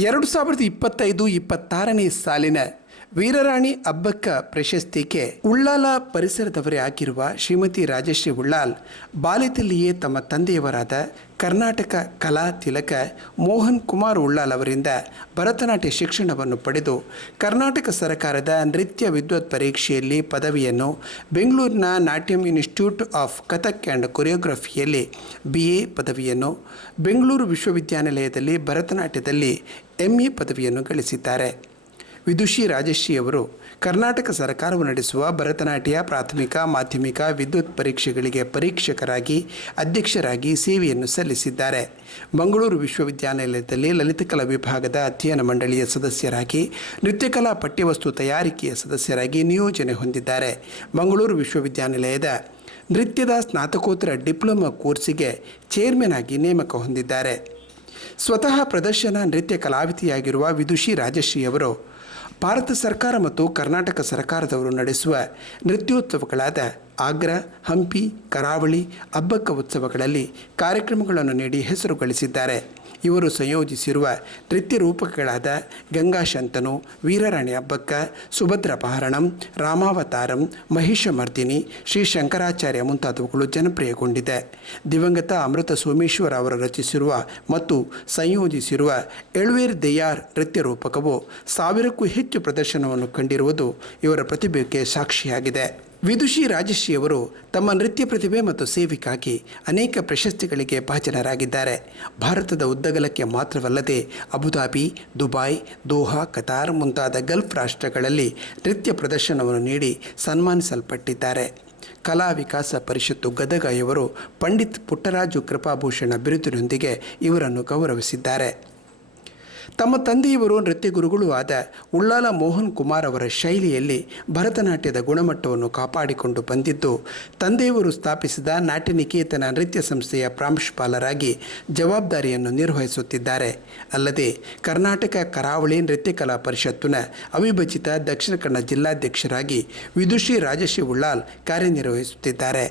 2025-26ನೇ ಸಾಲಿನ ವೀರರಾಣಿ ಅಬ್ಬಕ್ಕ ಪ್ರಶಸ್ತಿಗೆ ಉಳ್ಳಾಲ ಪರಿಸರದವರೇ ಆಗಿರುವ ಶ್ರೀಮತಿ ರಾಜಶ್ರೀ ಉಳ್ಳಾಲ್ ಬಾಲ್ಯದಲ್ಲಿಯೇ ತಮ್ಮ ತಂದೆಯವರಾದ ಕರ್ನಾಟಕ ಕಲಾ ತಿಲಕ ಮೋಹನ್ ಕುಮಾರ್ ಉಳ್ಳಾಲ್ ಅವರಿಂದ ಭರತನಾಟ್ಯ ಶಿಕ್ಷಣವನ್ನು ಪಡೆದು ಕರ್ನಾಟಕ ಸರ್ಕಾರದ ನೃತ್ಯ ವಿದ್ವತ್ ಪರೀಕ್ಷೆಯಲ್ಲಿ ಪದವಿಯನ್ನು, ಬೆಂಗಳೂರಿನ Natyam institute of Kathak and ಕೊರಿಯೋಗ್ರಫಿಯಲ್ಲಿ BA ಪದವಿಯನ್ನು, ಬೆಂಗಳೂರು ವಿಶ್ವವಿದ್ಯಾನಿಲಯದಲ್ಲಿ ಭರತನಾಟ್ಯದಲ್ಲಿ MA ಪದವಿಯನ್ನು ಗಳಿಸಿದ್ದಾರೆ. ವಿದುಷಿ ರಾಜಶ್ರೀ ಅವರು ಕರ್ನಾಟಕ ಸರ್ಕಾರವು ನಡೆಸುವ ಭರತನಾಟ್ಯ ಪ್ರಾಥಮಿಕ, ಮಾಧ್ಯಮಿಕ, ವಿದ್ಯುತ್ ಪರೀಕ್ಷೆಗಳಿಗೆ ಪರೀಕ್ಷಕರಾಗಿ, ಅಧ್ಯಕ್ಷರಾಗಿ ಸೇವೆಯನ್ನು ಸಲ್ಲಿಸಿದ್ದಾರೆ. ಮಂಗಳೂರು ವಿಶ್ವವಿದ್ಯಾನಿಲಯದಲ್ಲಿ ಲಲಿತಕಲಾ ವಿಭಾಗದ ಅಧ್ಯಯನ ಮಂಡಳಿಯ ಸದಸ್ಯರಾಗಿ, ನೃತ್ಯಕಲಾ ಪಠ್ಯವಸ್ತು ತಯಾರಿಕೆಯ ಸದಸ್ಯರಾಗಿ ನಿಯೋಜನೆ ಹೊಂದಿದ್ದಾರೆ. ಮಂಗಳೂರು ವಿಶ್ವವಿದ್ಯಾನಿಲಯದ ನೃತ್ಯದ ಸ್ನಾತಕೋತ್ತರ ಡಿಪ್ಲೊಮಾ ಕೋರ್ಸಿಗೆ ಚೇರ್ಮನ್ ಆಗಿ ನೇಮಕ ಹೊಂದಿದ್ದಾರೆ. ಸ್ವತಃ ಪ್ರದರ್ಶನ ನೃತ್ಯ ಕಲಾವಿದೆಯಾಗಿರುವ ವಿದುಷಿ ರಾಜಶ್ರೀ ಅವರು ಭಾರತ ಸರ್ಕಾರ ಮತ್ತು ಕರ್ನಾಟಕ ಸರ್ಕಾರದವರು ನಡೆಸುವ ನೃತ್ಯೋತ್ಸವಗಳಾದ ಆಗ್ರಾ, ಹಂಪಿ, ಕರಾವಳಿ, ಅಬ್ಬಕ್ಕ ಉತ್ಸವಗಳಲ್ಲಿ ಕಾರ್ಯಕ್ರಮಗಳನ್ನು ನೀಡಿ ಹೆಸರು ಗಳಿಸಿದ್ದಾರೆ. ಇವರು ಸಂಯೋಜಿಸಿರುವ ನೃತ್ಯ ರೂಪಕಗಳಾದ ಗಂಗಾಶಂತನು, ವೀರರಾಣಿ ಅಬ್ಬಕ್ಕ, ಸುಭದ್ರಾಪಹರಣಂ, ರಾಮಾವತಾರಂ, ಮಹಿಷಮರ್ದಿನಿ, ಶ್ರೀ ಶಂಕರಾಚಾರ್ಯ ಮುಂತಾದವುಗಳು ಜನಪ್ರಿಯಗೊಂಡಿದೆ. ದಿವಂಗತ ಅಮೃತ ಸೋಮೇಶ್ವರ ಅವರು ರಚಿಸಿರುವ ಮತ್ತು ಸಂಯೋಜಿಸಿರುವ ಎಳ್ವೇರ್ ದೆಯಾರ್ ನೃತ್ಯ ರೂಪಕವು 1000ಕ್ಕೂ ಹೆಚ್ಚು ಪ್ರದರ್ಶನವನ್ನು ಕಂಡಿರುವುದು ಇವರ ಪ್ರತಿಭೆಗೆ ಸಾಕ್ಷಿಯಾಗಿದೆ. ವಿದುಷಿ ರಾಜಶ್ರೀಯವರು ತಮ್ಮ ನೃತ್ಯ ಪ್ರತಿಭೆ ಮತ್ತು ಸೇವೆಗಾಗಿ ಅನೇಕ ಪ್ರಶಸ್ತಿಗಳಿಗೆ ಭಾಜನರಾಗಿದ್ದಾರೆ. ಭಾರತದ ಉದ್ದಗಲಕ್ಕೆ ಮಾತ್ರವಲ್ಲದೆ ಅಬುಧಾಬಿ, ದುಬೈ, ದೋಹಾ, ಕತಾರ್ ಮುಂತಾದ ಗಲ್ಫ್ ರಾಷ್ಟ್ರಗಳಲ್ಲಿ ನೃತ್ಯ ಪ್ರದರ್ಶನವನ್ನು ನೀಡಿ ಸನ್ಮಾನಿಸಲ್ಪಟ್ಟಿದ್ದಾರೆ. ಕಲಾ ವಿಕಾಸ ಪರಿಷತ್ತು ಗದಗ ಇವರು ಪಂಡಿತ್ ಪುಟ್ಟರಾಜು ಕೃಪಾಭೂಷಣ ಬಿರುದಿನೊಂದಿಗೆ ಇವರನ್ನು ಗೌರವಿಸಿದ್ದಾರೆ. ತಮ್ಮ ತಂದೆಯವರು ನೃತ್ಯ ಗುರುಗಳೂ ಆದ ಉಳ್ಳಾಲ ಮೋಹನ್ ಕುಮಾರ್ ಅವರ ಶೈಲಿಯಲ್ಲಿ ಭರತನಾಟ್ಯದ ಗುಣಮಟ್ಟವನ್ನು ಕಾಪಾಡಿಕೊಂಡು ಬಂದಿದ್ದು, ತಂದೆಯವರು ಸ್ಥಾಪಿಸಿದ ನಾಟ್ಯನಿಕೇತನ ನೃತ್ಯ ಸಂಸ್ಥೆಯ ಪ್ರಾಂಶುಪಾಲರಾಗಿ ಜವಾಬ್ದಾರಿಯನ್ನು ನಿರ್ವಹಿಸುತ್ತಿದ್ದಾರೆ. ಅಲ್ಲದೆ ಕರ್ನಾಟಕ ಕರಾವಳಿ ನೃತ್ಯ ಕಲಾ ಪರಿಷತ್ತಿನ ಅವಿಭಜಿತ ದಕ್ಷಿಣ ಕನ್ನಡ ಜಿಲ್ಲಾಧ್ಯಕ್ಷರಾಗಿ ವಿದುಷಿ ರಾಜಶ್ರೀ ಉಳ್ಳಾಲ್ ಕಾರ್ಯನಿರ್ವಹಿಸುತ್ತಿದ್ದಾರೆ.